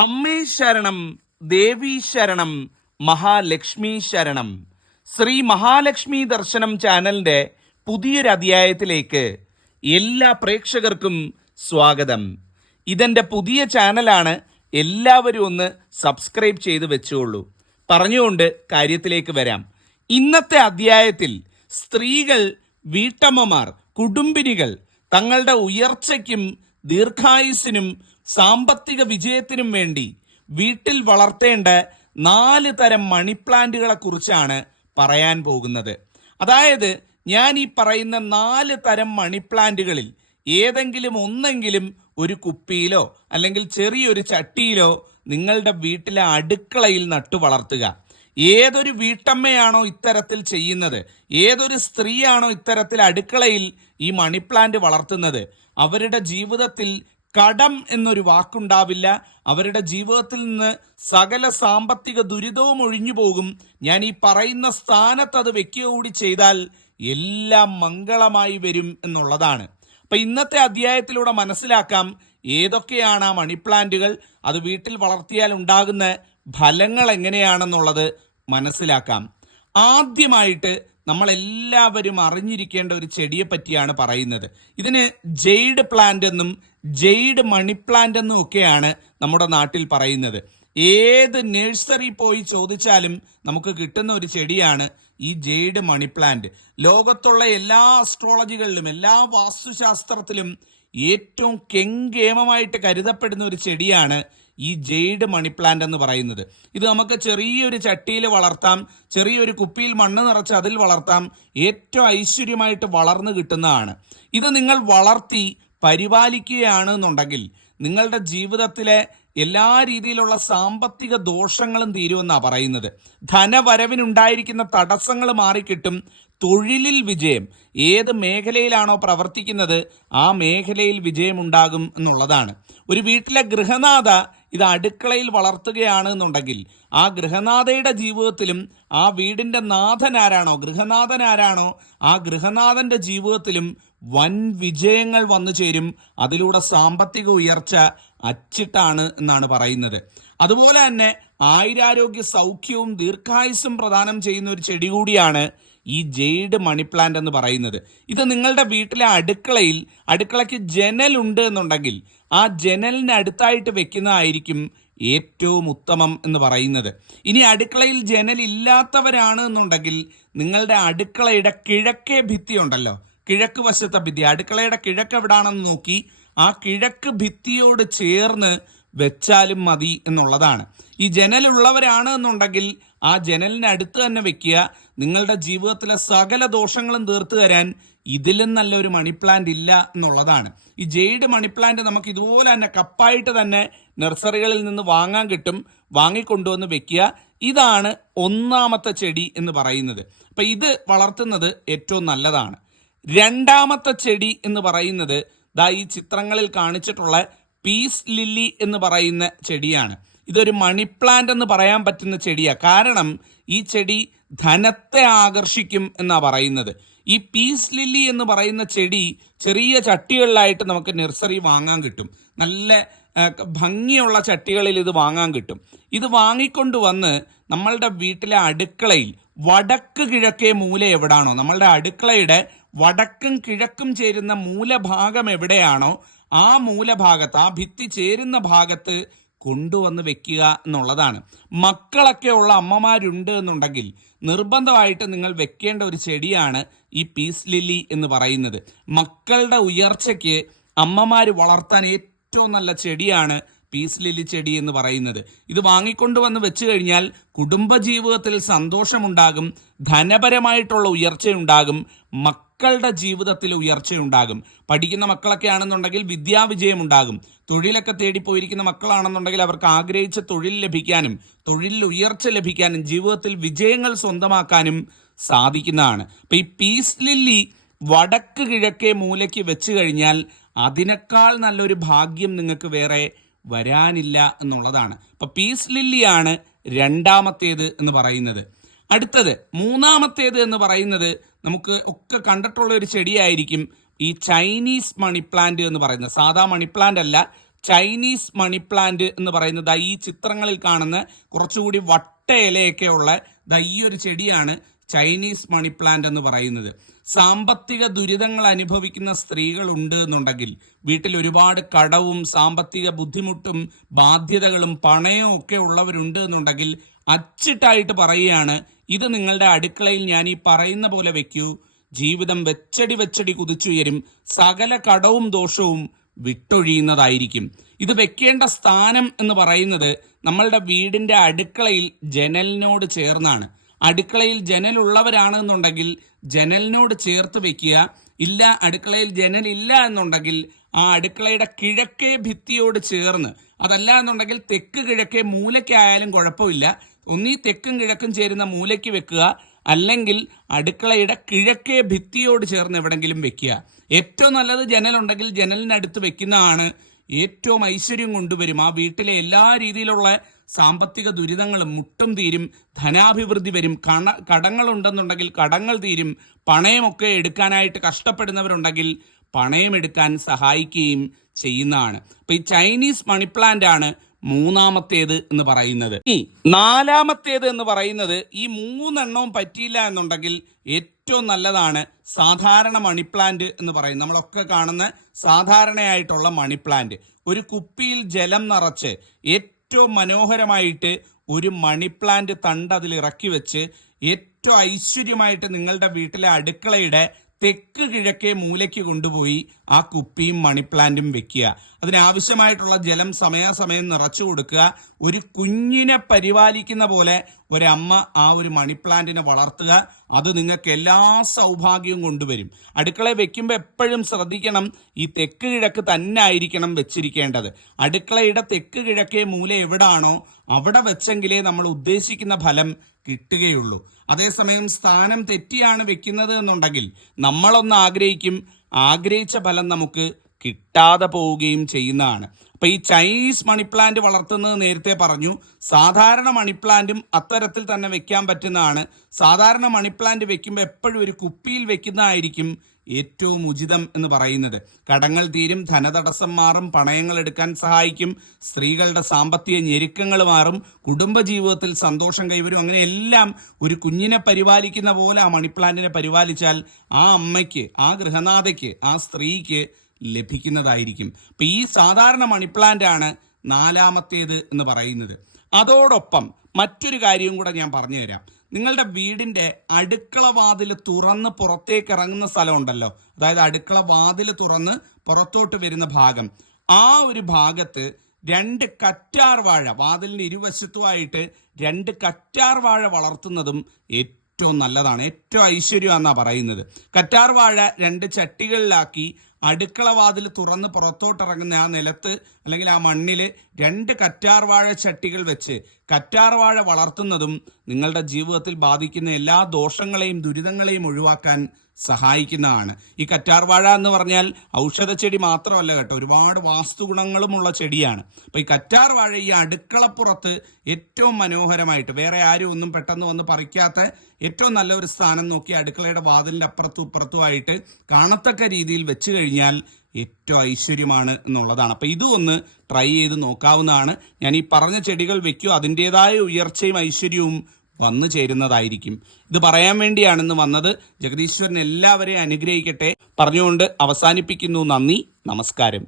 അമ്മേ ശരണം, ദേവീ ശരണം, മഹാലക്ഷ്മി ശരണം. ശ്രീ മഹാലക്ഷ്മി ദർശനം ചാനലിന്റെ പുതിയൊരു അധ്യായത്തിലേക്ക് എല്ലാ പ്രേക്ഷകർക്കും സ്വാഗതം. ഇതെന്റെ പുതിയ ചാനലാണ്. എല്ലാവരും ഒന്ന് സബ്സ്ക്രൈബ് ചെയ്ത് വെച്ചോളൂ. പറഞ്ഞുകൊണ്ട് കാര്യത്തിലേക്ക് വരാം. ഇന്നത്തെ അധ്യായത്തിൽ സ്ത്രീകൾ, വീട്ടമ്മമാർ, കുടുംബിനികൾ തങ്ങളുടെ ഉയർച്ചയ്ക്കും ദീർഘായുസ്സിനും സാമ്പത്തിക വിജയത്തിനും വേണ്ടി വീട്ടിൽ വളർത്തേണ്ട 4 തരം മണി പ്ലാന്റുകളെ കുറിച്ചാണ് പറയാൻ പോകുന്നത്. അതായത് ഞാൻ ഈ പറയുന്ന 4 തരം മണി പ്ലാന്റുകളിൽ ഏതെങ്കിലും ഒന്നെങ്കിലും ഒരു കുപ്പിയിലോ അല്ലെങ്കിൽ ചെറിയൊരു ചട്ടിയിലോ നിങ്ങളുടെ വീട്ടിലെ അടുക്കളയിൽ നട്ടു വളർത്തുക. ഏതൊരു വീട്ടമ്മയാണോ ഇത്തരത്തിൽ ചെയ്യുന്നത്, ഏതൊരു സ്ത്രീയാണോ ഇത്തരത്തിൽ അടുക്കളയിൽ ഈ മണി പ്ലാന്റ് വളർത്തുന്നത്, അവരുടെ ജീവിതത്തിൽ കടം എന്നൊരു വാക്കുണ്ടാവില്ല. അവരുടെ ജീവിതത്തിൽ നിന്ന് സകല സാമ്പത്തിക ദുരിതവും ഒഴിഞ്ഞു പോകും. ഞാൻ ഈ പറയുന്ന സ്ഥാനത്ത് അത് വെക്കുക കൂടി ചെയ്താൽ എല്ലാം മംഗളമായി വരും എന്നുള്ളതാണ്. അപ്പൊ ഇന്നത്തെ അധ്യായത്തിലൂടെ മനസ്സിലാക്കാം ഏതൊക്കെയാണ് ആ മണി പ്ലാന്റുകൾ, അത് വീട്ടിൽ വളർത്തിയാൽ ഉണ്ടാകുന്ന ഫലങ്ങൾ എങ്ങനെയാണെന്നുള്ളത് മനസ്സിലാക്കാം. ആദ്യമായിട്ട് നമ്മൾ എല്ലാവരും അറിഞ്ഞിരിക്കേണ്ട ഒരു ചെടിയെ പറ്റിയാണ് പറയുന്നത്. ഇതിന് ജെയ്ഡ് പ്ലാന്റ് എന്നും ജെയ്ഡ് മണി പ്ലാന്റ് എന്നും ഒക്കെയാണ് നമ്മുടെ നാട്ടിൽ പറയുന്നത്. ഏത് നഴ്സറി പോയി ചോദിച്ചാലും നമുക്ക് കിട്ടുന്ന ഒരു ചെടിയാണ് ഈ ജെയ്ഡ് മണി പ്ലാന്റ്. ലോകത്തുള്ള എല്ലാ അസ്ട്രോളജികളിലും എല്ലാ വാസ്തുശാസ്ത്രത്തിലും ഏറ്റവും കെങ്കേമമായിട്ട് കരുതപ്പെടുന്ന ഒരു ചെടിയാണ് ഈ ജെയ്ഡ് മണി പ്ലാന്റ് എന്ന് പറയുന്നത്. ഇത് നമുക്ക് ചെറിയൊരു ചട്ടിയിൽ വളർത്താം, ചെറിയൊരു കുപ്പിയിൽ മണ്ണ് നിറച്ച് അതിൽ വളർത്താം. ഏറ്റവും ഐശ്വര്യമായിട്ട് വളർന്നു കിട്ടുന്നതാണ്. ഇത് നിങ്ങൾ വളർത്തി പരിപാലിക്കുകയാണ് എന്നുണ്ടെങ്കിൽ നിങ്ങളുടെ ജീവിതത്തിലെ എല്ലാ രീതിയിലുള്ള സാമ്പത്തിക ദോഷങ്ങളും തീരുമെന്നാണ് പറയുന്നത്. ധനവരവിനുണ്ടായിരിക്കുന്ന തടസ്സങ്ങൾ മാറിക്കിട്ടും. തൊഴിലിൽ വിജയം, ഏത് മേഖലയിലാണോ പ്രവർത്തിക്കുന്നത് ആ മേഖലയിൽ വിജയമുണ്ടാകും എന്നുള്ളതാണ്. ഒരു വീട്ടിലെ ഗൃഹനാഥ ഇത് അടുക്കളയിൽ വളർത്തുകയാണ് എന്നുണ്ടെങ്കിൽ ആ ഗൃഹനാഥയുടെ ജീവിതത്തിലും ആ വീടിന്റെ നാഥൻ ആരാണോ, ഗൃഹനാഥൻ ആരാണോ, ആ ഗൃഹനാഥന്റെ ജീവിതത്തിലും വൻ വിജയങ്ങൾ വന്നു ചേരും. അതിലൂടെ സാമ്പത്തിക ഉയർച്ച അച്ചിട്ടാണ് എന്നാണ് പറയുന്നത്. അതുപോലെ തന്നെ ആയുരാരോഗ്യ സൗഖ്യവും ദീർഘായുസ്സും പ്രദാനം ചെയ്യുന്ന ഒരു ചെടി കൂടിയാണ് ഈ ജെയ്ഡ് മണി പ്ലാന്റ് എന്ന് പറയുന്നത്. ഇത് നിങ്ങളുടെ വീട്ടിലെ അടുക്കളയ്ക്ക് ജനലുണ്ട് എന്നുണ്ടെങ്കിൽ ആ ജനലിന് അടുത്തായിട്ട് വെക്കുന്നതായിരിക്കും ഏറ്റവും ഉത്തമം എന്ന് പറയുന്നത്. ഇനി അടുക്കളയിൽ ജനൽ ഇല്ലാത്തവരാണ് എന്നുണ്ടെങ്കിൽ നിങ്ങളുടെ അടുക്കളയുടെ കിഴക്കേ ഭിത്തി ഉണ്ടല്ലോ, കിഴക്ക് വശത്തെ ഭിത്തി, അടുക്കളയുടെ കിഴക്ക് എവിടാണെന്ന് നോക്കി ആ കിഴക്ക് ഭിത്തിയോട് ചേർന്ന് വെച്ചാലും മതി എന്നുള്ളതാണ്. ഈ ജനലുള്ളവരാണ് എന്നുണ്ടെങ്കിൽ ആ ജനലിന് അടുത്ത് തന്നെ വെക്കുക. നിങ്ങളുടെ ജീവിതത്തിലെ സകല ദോഷങ്ങളും തീർത്തു തരാൻ ഇതിലും നല്ലൊരു മണി പ്ലാന്റ് ഇല്ല എന്നുള്ളതാണ്. ഈ ജെയ്ഡ് മണി പ്ലാന്റ് നമുക്ക് ഇതുപോലെ തന്നെ കപ്പായിട്ട് തന്നെ നഴ്സറികളിൽ നിന്ന് വാങ്ങാൻ കിട്ടും. വാങ്ങിക്കൊണ്ടുവന്ന് വെക്കുക. ഇതാണ് ഒന്നാമത്തെ ചെടി എന്ന് പറയുന്നത്. അപ്പൊ ഇത് വളർത്തുന്നത് ഏറ്റവും നല്ലതാണ്. രണ്ടാമത്തെ ചെടി എന്ന് പറയുന്നത് ദാ ഈ ചിത്രങ്ങളിൽ കാണിച്ചിട്ടുള്ള പീസ് ലില്ലി എന്ന് പറയുന്ന ചെടിയാണ്. ഇതൊരു മണി പ്ലാന്റ് എന്ന് പറയാൻ പറ്റുന്ന ചെടിയാണ്. കാരണം ഈ ചെടി ധനത്തെ ആകർഷിക്കും എന്നാ പറയുന്നത്. ഈ പീസ് ലില്ലി എന്ന് പറയുന്ന ചെടി ചെറിയ ചട്ടികളിലായിട്ട് നമുക്ക് നഴ്സറി വാങ്ങാൻ കിട്ടും. നല്ല ഭംഗിയുള്ള ചട്ടികളിൽ ഇത് വാങ്ങാൻ കിട്ടും. ഇത് വാങ്ങിക്കൊണ്ടുവന്ന് നമ്മളുടെ വീട്ടിലെ അടുക്കളയിൽ വടക്ക് കിഴക്കേ മൂല എവിടാണോ, നമ്മളുടെ അടുക്കളയുടെ വടക്കും കിഴക്കും ചേരുന്ന മൂലഭാഗം എവിടെയാണോ ആ മൂലഭാഗത്ത്, ആ ഭിത്തി ചേരുന്ന ഭാഗത്ത് കൊണ്ടുവന്ന് വെക്കുക എന്നുള്ളതാണ്. മക്കളൊക്കെ ഉള്ള അമ്മമാരുണ്ട് എന്നുണ്ടെങ്കിൽ നിർബന്ധമായിട്ട് നിങ്ങൾ വെക്കേണ്ട ഒരു ചെടിയാണ് ഈ പീസ് ലില്ലി എന്ന് പറയുന്നത്. മക്കളുടെ ഉയർച്ചയ്ക്ക് അമ്മമാർ വളർത്താൻ ഏറ്റവും നല്ല ചെടിയാണ് പീസ് ലില്ലി ചെടി എന്ന് പറയുന്നത്. ഇത് വാങ്ങിക്കൊണ്ടുവന്ന് വെച്ച് കഴിഞ്ഞാൽ കുടുംബജീവിതത്തിൽ സന്തോഷമുണ്ടാകും, ധനപരമായിട്ടുള്ള ഉയർച്ചയുണ്ടാകും, മക്കളുടെ ജീവിതത്തിൽ ഉയർച്ചയുണ്ടാകും. പഠിക്കുന്ന മക്കളൊക്കെ ആണെന്നുണ്ടെങ്കിൽ വിദ്യാവിജയം ഉണ്ടാകും. തൊഴിലൊക്കെ തേടിപ്പോയിരിക്കുന്ന മക്കളാണെന്നുണ്ടെങ്കിൽ അവർക്ക് ആഗ്രഹിച്ച തൊഴിൽ ലഭിക്കാനും തൊഴിലിൽ ഉയർച്ച ലഭിക്കാനും ജീവിതത്തിൽ വിജയങ്ങൾ സ്വന്തമാക്കാനും സാധിക്കുന്നതാണ്. അപ്പൊ ഈ പീസ് ലില്ലി വടക്ക് കിഴക്കേ മൂലയ്ക്ക് വെച്ച് കഴിഞ്ഞാൽ അതിനേക്കാൾ നല്ലൊരു ഭാഗ്യം നിങ്ങൾക്ക് വേറെ വരാനില്ല എന്നുള്ളതാണ്. അപ്പൊ പീസ് ലില്ലിയാണ് രണ്ടാമത്തേത് എന്ന് പറയുന്നത്. അടുത്തത് മൂന്നാമത്തേത് എന്ന് പറയുന്നത് നമുക്ക് ഒക്കെ കണ്ടിട്ടുള്ള ഒരു ചെടിയായിരിക്കും ഈ ചൈനീസ് മണി പ്ലാന്റ് എന്ന് പറയുന്നത്. സാധാ മണി പ്ലാന്റ് അല്ല, ചൈനീസ് മണി പ്ലാന്റ് എന്ന് പറയുന്നത് ഈ ചിത്രങ്ങളിൽ കാണുന്ന കുറച്ചുകൂടി വട്ട ഇലയൊക്കെ ഉള്ള ഈ ഒരു ചെടിയാണ് ചൈനീസ് മണി പ്ലാന്റ് എന്ന് പറയുന്നത്. സാമ്പത്തിക ദുരിതങ്ങൾ അനുഭവിക്കുന്ന സ്ത്രീകൾ ഉണ്ട് എന്നുണ്ടെങ്കിൽ, വീട്ടിൽ ഒരുപാട് കടവും സാമ്പത്തിക ബുദ്ധിമുട്ടും ബാധ്യതകളും പണയവും ഒക്കെ ഉള്ളവരുണ്ട് എന്നുണ്ടെങ്കിൽ അച്ചിട്ടായിട്ട് പറയുകയാണ്, ഇത് നിങ്ങളുടെ അടുക്കളയിൽ ഞാൻ ഈ പറയുന്ന പോലെ വെക്കൂ, ജീവിതം വെച്ചടി കുതിച്ചുയരും, സകല കടവും ദോഷവും വിട്ടൊഴിയുന്നതായിരിക്കും. ഇത് വെക്കേണ്ട സ്ഥാനം എന്ന് പറയുന്നത് നമ്മളുടെ വീടിന്റെ അടുക്കളയിൽ ജനലിനോട് ചേർന്നാണ്. അടുക്കളയിൽ ജനലുള്ളവരാണെന്നുണ്ടെങ്കിൽ ജനലിനോട് ചേർത്ത് വെക്കുക. ഇല്ല, അടുക്കളയിൽ ജനലില്ല എന്നുണ്ടെങ്കിൽ ആ അടുക്കളയുടെ കിഴക്കേ ഭിത്തിയോട് ചേർന്ന്, അതല്ല എന്നുണ്ടെങ്കിൽ തെക്ക് കിഴക്കേ മൂലയ്ക്കായാലും കുഴപ്പമില്ല, ഒന്നീ തെക്കും കിഴക്കും ചേരുന്ന മൂലയ്ക്ക് വെക്കുക, അല്ലെങ്കിൽ അടുക്കളയുടെ കിഴക്കേ ഭിത്തിയോട് ചേർന്ന് എവിടെങ്കിലും വെക്കുക. ഏറ്റവും നല്ലത് ജനലുണ്ടെങ്കിൽ ജനലിനടുത്ത് വെക്കുന്നതാണ് ഏറ്റവും ഐശ്വര്യം കൊണ്ടുവരും. ആ വീട്ടിലെ എല്ലാ രീതിയിലുള്ള സാമ്പത്തിക ദുരിതങ്ങളും മുട്ടും തീരും, ധനാഭിവൃദ്ധി വരും. കടങ്ങളുണ്ടെന്നുണ്ടെങ്കിൽ കടങ്ങൾ തീരും. പണയമൊക്കെ എടുക്കാനായിട്ട് കഷ്ടപ്പെടുന്നവരുണ്ടെങ്കിൽ പണയമെടുക്കാൻ സഹായിക്കുകയും ചെയ്യുന്നതാണ്. അപ്പൊ ഈ ചൈനീസ് മണി പ്ലാന്റ് ആണ് മൂന്നാമത്തേത് എന്ന് പറയുന്നത്. ഈ നാലാമത്തേത് എന്ന് പറയുന്നത്, ഈ മൂന്നെണ്ണവും പറ്റിയില്ല എന്നുണ്ടെങ്കിൽ ഏറ്റവും നല്ലതാണ് സാധാരണ മണി പ്ലാന്റ് എന്ന് പറയുന്നത്. നമ്മളൊക്കെ കാണുന്ന സാധാരണയായിട്ടുള്ള മണി പ്ലാന്റ്. ഒരു കുപ്പിയിൽ ജലം നിറച്ച് ഏറ്റവും മനോഹരമായിട്ട് ഒരു മണി പ്ലാന്റ് തണ്ട് അതിൽ ഇറക്കി വെച്ച് ഏറ്റവും ഐശ്വര്യമായിട്ട് നിങ്ങളുടെ വീട്ടിലെ അടുക്കളയുടെ തെക്ക് കിഴക്കേ മൂലയ്ക്ക് കൊണ്ടുപോയി ആ കുപ്പിയും മണി പ്ലാന്റും വെക്കുക. അതിനാവശ്യമായിട്ടുള്ള ജലം സമയാസമയം നിറച്ചു കൊടുക്കുക. ഒരു കുഞ്ഞിനെ പരിപാലിക്കുന്ന പോലെ ഒരമ്മ ആ ഒരു മണി പ്ലാന്റിനെ വളർത്തുക. അത് നിങ്ങൾക്ക് എല്ലാ സൗഭാഗ്യവും കൊണ്ടുവരും. അടുക്കളയിൽ വെക്കുമ്പോൾ എപ്പോഴും ശ്രദ്ധിക്കണം, ഈ തെക്ക് കിഴക്ക് തന്നെ ആയിരിക്കണം വെച്ചിരിക്കേണ്ടത്. അടുക്കളയുടെ തെക്ക് കിഴക്കേ മൂല എവിടാണോ അവിടെ വെച്ചെങ്കിലേ നമ്മൾ ഉദ്ദേശിക്കുന്ന ഫലം കിട്ടുകയുള്ളൂ. അതേസമയം സ്ഥാനം തെറ്റിയാണ് വെക്കുന്നത് എന്നുണ്ടെങ്കിൽ നമ്മളൊന്ന് ആഗ്രഹിച്ച ഫലം നമുക്ക് കിട്ടാതെ പോവുകയും ചെയ്യുന്നതാണ്. അപ്പൊ ഈ ചൈനീസ് മണി പ്ലാന്റ് വളർത്തുന്നത് നേരത്തെ പറഞ്ഞു. സാധാരണ മണി പ്ലാന്റും അത്തരത്തിൽ തന്നെ വെക്കാൻ പറ്റുന്നതാണ്. സാധാരണ മണി പ്ലാന്റ് വെക്കുമ്പോൾ എപ്പോഴും ഒരു കുപ്പിയിൽ വെക്കുന്നതായിരിക്കും ഏറ്റവും ഉചിതം എന്ന് പറയുന്നത്. കടങ്ങൾ തീരും, ധനതടസ്സം മാറും, പണയങ്ങൾ എടുക്കാൻ സഹായിക്കും, സ്ത്രീകളുടെ സാമ്പത്തിക ഞെരുക്കങ്ങൾ മാറും, കുടുംബജീവിതത്തിൽ സന്തോഷം കൈവരും. അങ്ങനെ എല്ലാം ഒരു കുഞ്ഞിനെ പരിപാലിക്കുന്ന പോലെ ആ മണി പ്ലാന്റിനെ പരിപാലിച്ചാൽ ആ അമ്മയ്ക്ക്, ആ ഗൃഹനാഥയ്ക്ക്, ആ സ്ത്രീക്ക് ലഭിക്കുന്നതായിരിക്കും. അപ്പൊ ഈ സാധാരണ മണി പ്ലാന്റ് ആണ് നാലാമത്തേത് എന്ന് പറയുന്നത്. അതോടൊപ്പം മറ്റൊരു കാര്യവും കൂടെ ഞാൻ പറഞ്ഞു തരാം. നിങ്ങളുടെ വീടിന്റെ അടുക്കള വാതിൽ തുറന്ന് പുറത്തേക്ക് ഇറങ്ങുന്ന സ്ഥലം ഉണ്ടല്ലോ, അതായത് അടുക്കള വാതിൽ തുറന്ന് പുറത്തോട്ട് വരുന്ന ഭാഗം, ആ ഒരു ഭാഗത്ത് 2 കറ്റാർ വാഴ, വാതിലിന്റെ ഇരുവശത്തുമായിട്ട് 2 കറ്റാർ വാഴ വളർത്തുന്നതും ഏറ്റവും നല്ലതാണ്, ഏറ്റവും ഐശ്വര്യമാണെന്നാണ് പറയുന്നത്. കറ്റാർ വാഴ 2 ചട്ടികളിലാക്കി അടുക്കള വാതിൽ തുറന്ന് പുറത്തോട്ടിറങ്ങുന്ന ആ നിലത്ത് അല്ലെങ്കിൽ ആ മണ്ണിൽ 2 കറ്റാർ വാഴ ചട്ടികൾ വെച്ച് കറ്റാർ വാഴ വളർത്തുന്നതും നിങ്ങളുടെ ജീവിതത്തിൽ ബാധിക്കുന്ന എല്ലാ ദോഷങ്ങളെയും ദുരിതങ്ങളെയും ഒഴിവാക്കാൻ സഹായിക്കുന്നതാണ്. ഈ കറ്റാർ വാഴ എന്ന് പറഞ്ഞാൽ ഔഷധ ചെടി മാത്രമല്ല കേട്ടോ, ഒരുപാട് വാസ്തുഗുണങ്ങളുമുള്ള ചെടിയാണ്. അപ്പൊ ഈ കറ്റാർ വാഴ ഈ അടുക്കളപ്പുറത്ത് ഏറ്റവും മനോഹരമായിട്ട്, വേറെ ആരും ഒന്നും പെട്ടെന്ന് വന്ന് പറിക്കാത്ത ഏറ്റവും നല്ലൊരു സ്ഥാനം നോക്കി അടുക്കളയുടെ വാതിലിന്റെ അപ്പുറത്തും ഇപ്പുറത്തുമായിട്ട് കാണത്തക്ക രീതിയിൽ വെച്ച് കഴിഞ്ഞാൽ ഏറ്റവും ഐശ്വര്യമാണ് എന്നുള്ളതാണ്. അപ്പൊ ഇതും ഒന്ന് ട്രൈ ചെയ്ത് നോക്കാവുന്നതാണ്. ഞാൻ ഈ പറഞ്ഞ ചെടികൾ വെക്കും, അതിൻ്റെതായ ഉയർച്ചയും ഐശ്വര്യവും വന്നു ചേരുന്നതായിരിക്കും. ഇത് പറയാൻ വേണ്ടിയാണെന്ന് വന്നത്. ജഗദീശ്വരൻ എല്ലാവരെയും അനുഗ്രഹിക്കട്ടെ പറഞ്ഞുകൊണ്ട് അവസാനിപ്പിക്കുന്നു. നന്ദി, നമസ്കാരം.